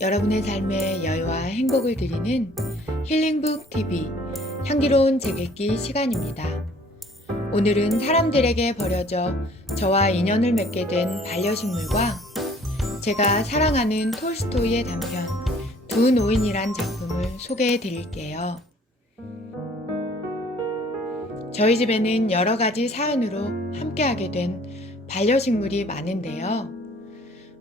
여러분의 삶에 여유와 행복을 드리는 힐링북 TV 향기로운 책 읽기 시간입니다. 오늘은 사람들에게 버려져 저와 인연을 맺게 된 반려식물과 제가 사랑하는 톨스토이의 단편 두 노인이란 작품을 소개해 드릴게요. 저희 집에는 여러 가지 사연으로 함께하게 된 반려식물이 많은데요.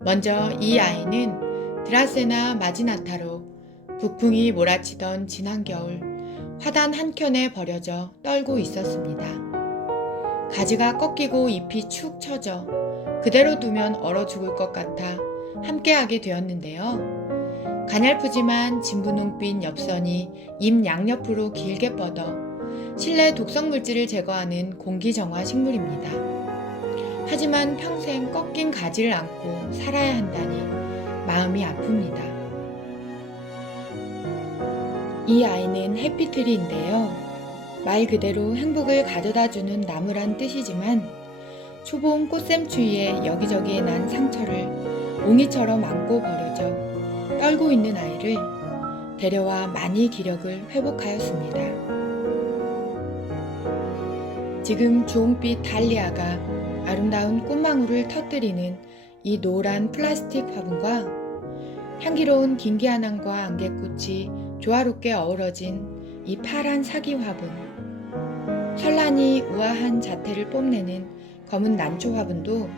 먼저 이 아이는 드라세나 마지나타로 북풍이 몰아치던 지난 겨울 화단 한켠에 버려져 떨고 있었습니다. 가지가 꺾이고 잎이 축 처져 그대로 두면 얼어 죽을 것 같아 함께하게 되었는데요. 가냘프지만 진분홍빛 엽선이 잎 양옆으로 길게 뻗어 실내 독성 물질을 제거하는 공기정화 식물입니다. 하지만 평생 꺾인 가지를 안고 살아야 한다니 마음이 아픕니다. 이 아이는 해피트리인데요. 말 그대로 행복을 가져다주는 나무란 뜻이지만 초봄 꽃샘 추위에 여기저기에 난 상처를 옹이처럼 안고 버려져 떨고 있는 아이를 데려와 많이 기력을 회복하였습니다. 지금 주홍빛 달리아가 아름다운 꽃망울을 터뜨리는 이 노란 플라스틱 화분과 향기로운 긴기아난과 안개꽃이 조화롭게 어우러진 이 파란 사기 화분, 설란이 우아한 자태를 뽐내는 검은 난초 화분도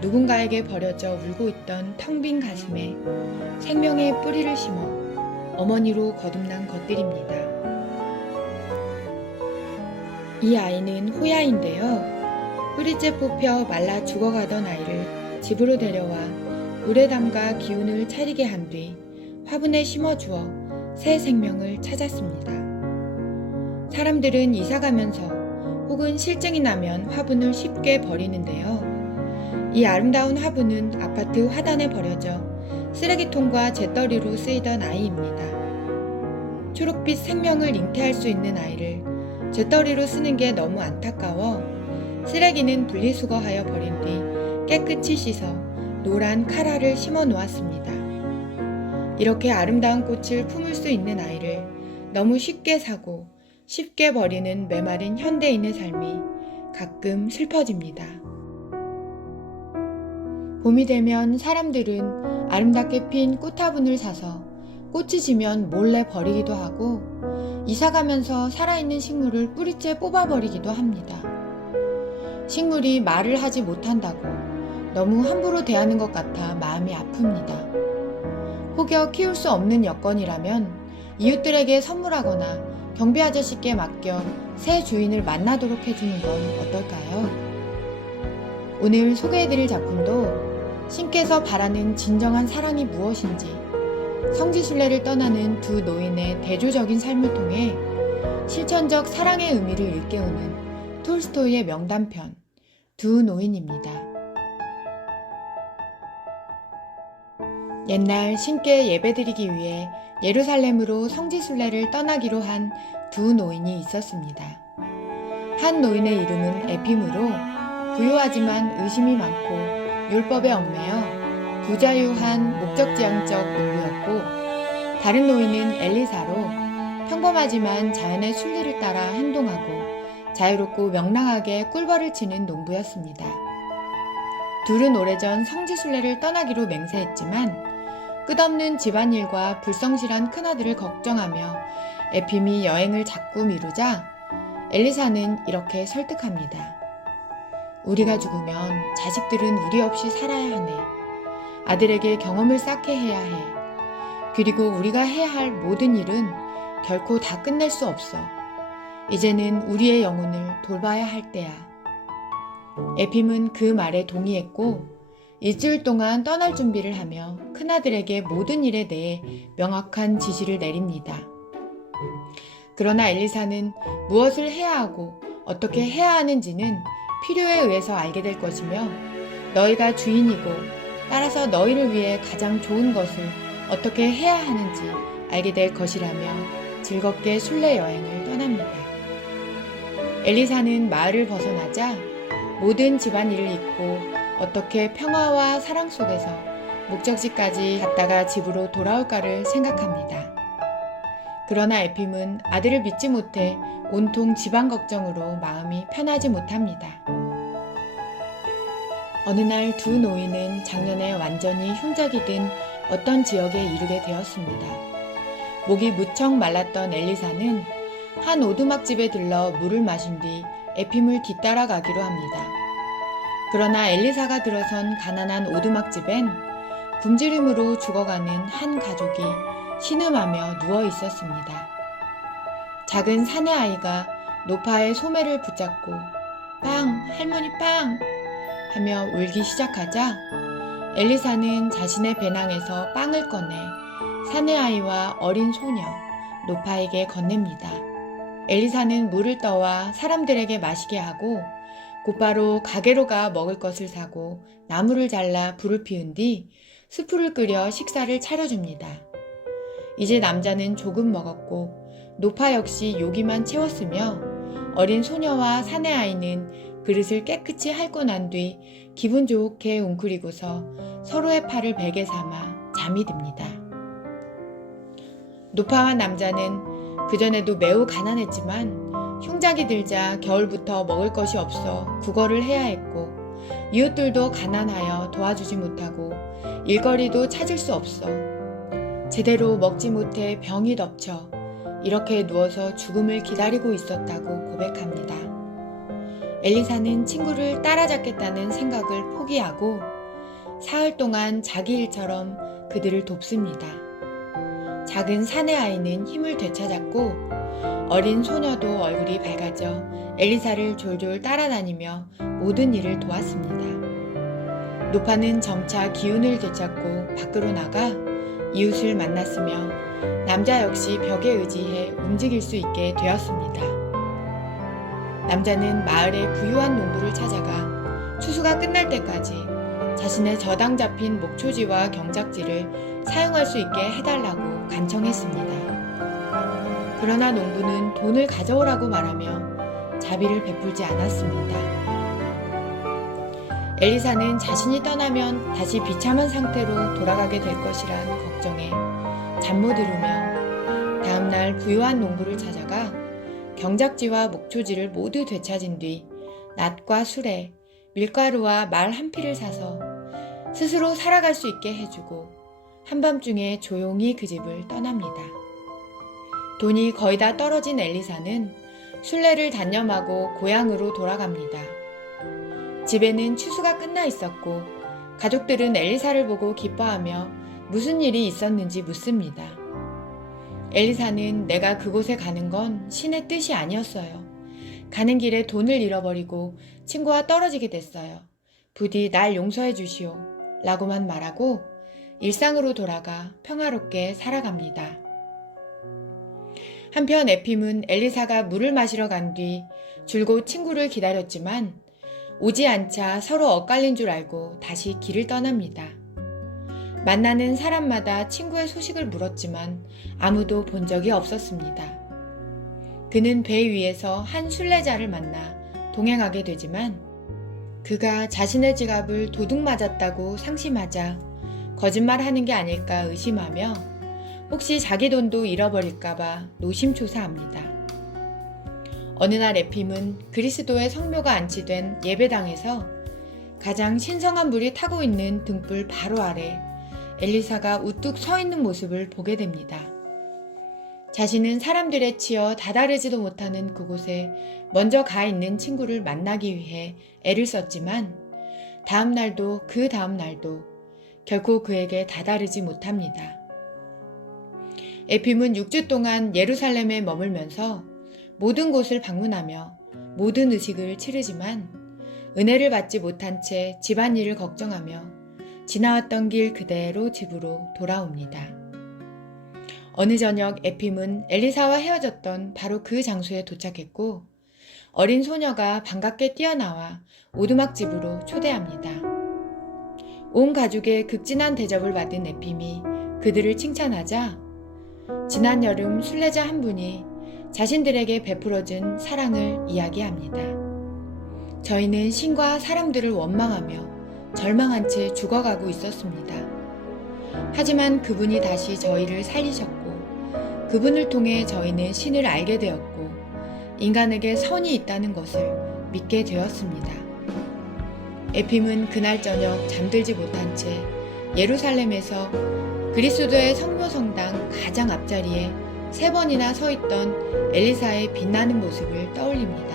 누군가에게 버려져 울고 있던 텅 빈 가슴에 생명의 뿌리를 심어 어머니로 거듭난 것들입니다. 이 아이는 호야인데요. 뿌리째 뽑혀 말라 죽어가던 아이를 집으로 데려와 물에 담가 기운을 차리게 한 뒤 화분에 심어주어 새 생명을 찾았습니다. 사람들은 이사가면서 혹은 실증이 나면 화분을 쉽게 버리는데요. 이 아름다운 화분은 아파트 화단에 버려져 쓰레기통과 재떨이로 쓰이던 아이입니다. 초록빛 생명을 잉태할 수 있는 아이를 재떨이로 쓰는 게 너무 안타까워 쓰레기는 분리수거하여 버린 뒤 깨끗이 씻어 노란 카라를 심어 놓았습니다. 이렇게 아름다운 꽃을 품을 수 있는 아이를 너무 쉽게 사고 쉽게 버리는 메마른 현대인의 삶이 가끔 슬퍼집니다. 봄이 되면 사람들은 아름답게 핀 꽃화분을 사서 꽃이 지면 몰래 버리기도 하고 이사가면서 살아있는 식물을 뿌리째 뽑아버리기도 합니다. 식물이 말을 하지 못한다고 너무 함부로 대하는 것 같아 마음이 아픕니다. 혹여 키울 수 없는 여건이라면 이웃들에게 선물하거나 경비 아저씨께 맡겨 새 주인을 만나도록 해주는 건 어떨까요? 오늘 소개해드릴 작품도 신께서 바라는 진정한 사랑이 무엇인지 성지순례를 떠나는 두 노인의 대조적인 삶을 통해 실천적 사랑의 의미를 일깨우는 톨스토이의 명단편 두 노인입니다. 옛날 신께 예배드리기 위해 예루살렘으로 성지순례를 떠나기로 한 두 노인이 있었습니다. 한 노인의 이름은 에핌으로 부유하지만 의심이 많고 율법에 얽매여 부자유한 목적지향적 농부였고, 다른 노인은 엘리사로 평범하지만 자연의 순리를 따라 행동하고 자유롭고 명랑하게 꿀벌을 치는 농부였습니다. 둘은 오래전 성지순례를 떠나기로 맹세했지만 끝없는 집안일과 불성실한 큰아들을 걱정하며 에핌이 여행을 자꾸 미루자 엘리사는 이렇게 설득합니다. 우리가 죽으면 자식들은 우리 없이 살아야 하네. 아들에게 경험을 쌓게 해야 해. 그리고 우리가 해야 할 모든 일은 결코 다 끝낼 수 없어. 이제는 우리의 영혼을 돌봐야 할 때야. 에핌은 그 말에 동의했고 일주일 동안 떠날 준비를 하며 큰아들에게 모든 일에 대해 명확한 지시를 내립니다. 그러나 엘리사는 무엇을 해야 하고 어떻게 해야 하는지는 필요에 의해서 알게 될 것이며 너희가 주인이고 따라서 너희를 위해 가장 좋은 것을 어떻게 해야 하는지 알게 될 것이라며 즐겁게 순례 여행을 떠납니다. 엘리사는 마을을 벗어나자 모든 집안일을 잊고 어떻게 평화와 사랑 속에서 목적지까지 갔다가 집으로 돌아올까를 생각합니다. 그러나 에핌은 아들을 믿지 못해 온통 집안 걱정으로 마음이 편하지 못합니다. 어느 날 두 노인은 작년에 완전히 흉작이 든 어떤 지역에 이르게 되었습니다. 목이 무척 말랐던 엘리사는 한 오두막집에 들러 물을 마신 뒤 에핌을 뒤따라 가기로 합니다. 그러나 엘리사가 들어선 가난한 오두막집엔 굶주림으로 죽어가는 한 가족이 신음하며 누워 있었습니다. 작은 사내 아이가 노파의 소매를 붙잡고 빵, 할머니 빵! 하며 울기 시작하자 엘리사는 자신의 배낭에서 빵을 꺼내 사내 아이와 어린 소녀 노파에게 건넵니다. 엘리사는 물을 떠와 사람들에게 마시게 하고 곧바로 가게로 가 먹을 것을 사고 나무를 잘라 불을 피운 뒤 수프를 끓여 식사를 차려줍니다. 이제 남자는 조금 먹었고 노파 역시 요기만 채웠으며 어린 소녀와 사내 아이는 그릇을 깨끗이 핥고 난 뒤 기분 좋게 웅크리고서 서로의 팔을 베개 삼아 잠이 듭니다. 노파와 남자는 그전에도 매우 가난했지만 흉작이 들자 겨울부터 먹을 것이 없어 구걸을 해야 했고 이웃들도 가난하여 도와주지 못하고 일거리도 찾을 수 없어 제대로 먹지 못해 병이 덮쳐 이렇게 누워서 죽음을 기다리고 있었다고 고백합니다. 엘리사는 친구를 따라잡겠다는 생각을 포기하고 사흘 동안 자기 일처럼 그들을 돕습니다. 작은 사내 아이는 힘을 되찾았고 어린 소녀도 얼굴이 밝아져 엘리사를 졸졸 따라다니며 모든 일을 도왔습니다. 노파는 점차 기운을 되찾고 밖으로 나가 이웃을 만났으며 남자 역시 벽에 의지해 움직일 수 있게 되었습니다. 남자는 마을의 부유한 농부를 찾아가 추수가 끝날 때까지 자신의 저당 잡힌 목초지와 경작지를 사용할 수 있게 해달라고 간청했습니다. 그러나 농부는 돈을 가져오라고 말하며 자비를 베풀지 않았습니다. 엘리사는 자신이 떠나면 다시 비참한 상태로 돌아가게 될 것이란 걱정에 잠 못 이루며 다음날 부유한 농부를 찾아가 경작지와 목초지를 모두 되찾은 뒤 낫과 수레, 밀가루와 말 한 피를 사서 스스로 살아갈 수 있게 해주고 한밤중에 조용히 그 집을 떠납니다. 돈이 거의 다 떨어진 엘리사는 순례를 단념하고 고향으로 돌아갑니다. 집에는 추수가 끝나 있었고 가족들은 엘리사를 보고 기뻐하며 무슨 일이 있었는지 묻습니다. 엘리사는 내가 그곳에 가는 건 신의 뜻이 아니었어요. 가는 길에 돈을 잃어버리고 친구와 떨어지게 됐어요. 부디 날 용서해 주시오. 라고만 말하고 일상으로 돌아가 평화롭게 살아갑니다. 한편 에핌은 엘리사가 물을 마시러 간 뒤 줄곧 친구를 기다렸지만 오지 않자 서로 엇갈린 줄 알고 다시 길을 떠납니다. 만나는 사람마다 친구의 소식을 물었지만 아무도 본 적이 없었습니다. 그는 배 위에서 한 순례자를 만나 동행하게 되지만 그가 자신의 지갑을 도둑 맞았다고 상심하자 거짓말하는 게 아닐까 의심하며 혹시 자기 돈도 잃어버릴까봐 노심초사합니다. 어느 날 에핌은 그리스도의 성묘가 안치된 예배당에서 가장 신성한 불이 타고 있는 등불 바로 아래 엘리사가 우뚝 서 있는 모습을 보게 됩니다. 자신은 사람들에 치여 다다르지도 못하는 그곳에 먼저 가 있는 친구를 만나기 위해 애를 썼지만 다음 날도 그 다음 날도 결코 그에게 다다르지 못합니다. 에핌은 6주 동안 예루살렘에 머물면서 모든 곳을 방문하며 모든 의식을 치르지만 은혜를 받지 못한 채 집안일을 걱정하며 지나왔던 길 그대로 집으로 돌아옵니다. 어느 저녁 에핌은 엘리사와 헤어졌던 바로 그 장소에 도착했고 어린 소녀가 반갑게 뛰어나와 오두막집으로 초대합니다. 온 가족의 극진한 대접을 받은 에핌이 그들을 칭찬하자 지난 여름 순례자 한 분이 자신들에게 베풀어준 사랑을 이야기합니다. 저희는 신과 사람들을 원망하며 절망한 채 죽어가고 있었습니다. 하지만 그분이 다시 저희를 살리셨고 그분을 통해 저희는 신을 알게 되었고 인간에게 선이 있다는 것을 믿게 되었습니다. 에핌은 그날 저녁 잠들지 못한 채 예루살렘에서 그리스도의 성묘성당 가장 앞자리에 3번이나 서 있던 엘리사의 빛나는 모습을 떠올립니다.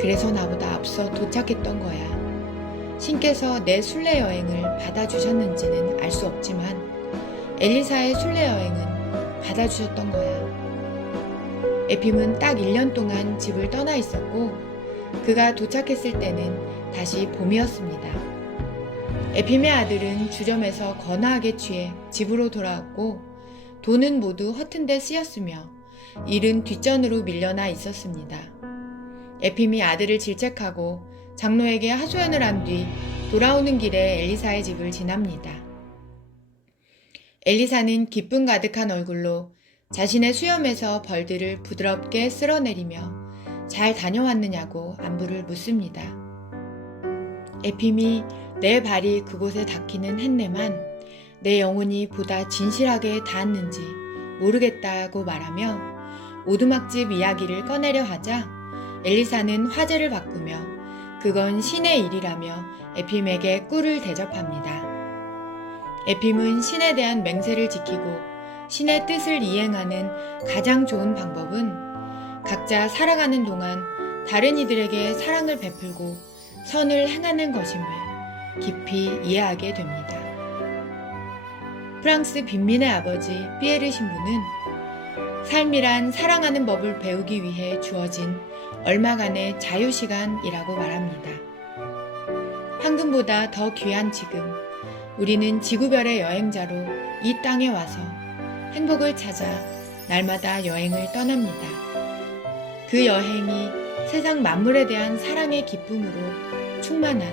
그래서 나보다 앞서 도착했던 거야. 신께서 내 순례 여행을 받아주셨는지는 알 수 없지만 엘리사의 순례 여행은 받아주셨던 거야. 에핌은 딱 1년 동안 집을 떠나 있었고 그가 도착했을 때는 다시 봄이었습니다. 에핌의 아들은 주점에서 거나하게 취해 집으로 돌아왔고 돈은 모두 허튼 데 쓰였으며 일은 뒷전으로 밀려나 있었습니다. 에핌이 아들을 질책하고 장로에게 하소연을 한 뒤 돌아오는 길에 엘리사의 집을 지납니다. 엘리사는 기쁨 가득한 얼굴로 자신의 수염에서 벌들을 부드럽게 쓸어내리며 잘 다녀왔느냐고 안부를 묻습니다. 에핌이 내 발이 그곳에 닿기는 했네만 내 영혼이 보다 진실하게 닿았는지 모르겠다고 말하며 오두막집 이야기를 꺼내려 하자 엘리사는 화제를 바꾸며 그건 신의 일이라며 에핌에게 꿀을 대접합니다. 에핌은 신에 대한 맹세를 지키고 신의 뜻을 이행하는 가장 좋은 방법은 각자 살아가는 동안 다른 이들에게 사랑을 베풀고 선을 행하는 것임을 깊이 이해하게 됩니다. 프랑스 빈민의 아버지 피에르 신부는 삶이란 사랑하는 법을 배우기 위해 주어진 얼마간의 자유시간이라고 말합니다. 황금보다 더 귀한 지금 우리는 지구별의 여행자로 이 땅에 와서 행복을 찾아 날마다 여행을 떠납니다. 그 여행이 세상 만물에 대한 사랑의 기쁨으로 충만한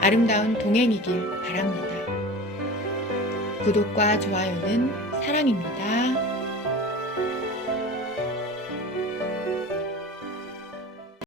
아름다운 동행이길 바랍니다. 구독과 좋아요는 사랑입니다.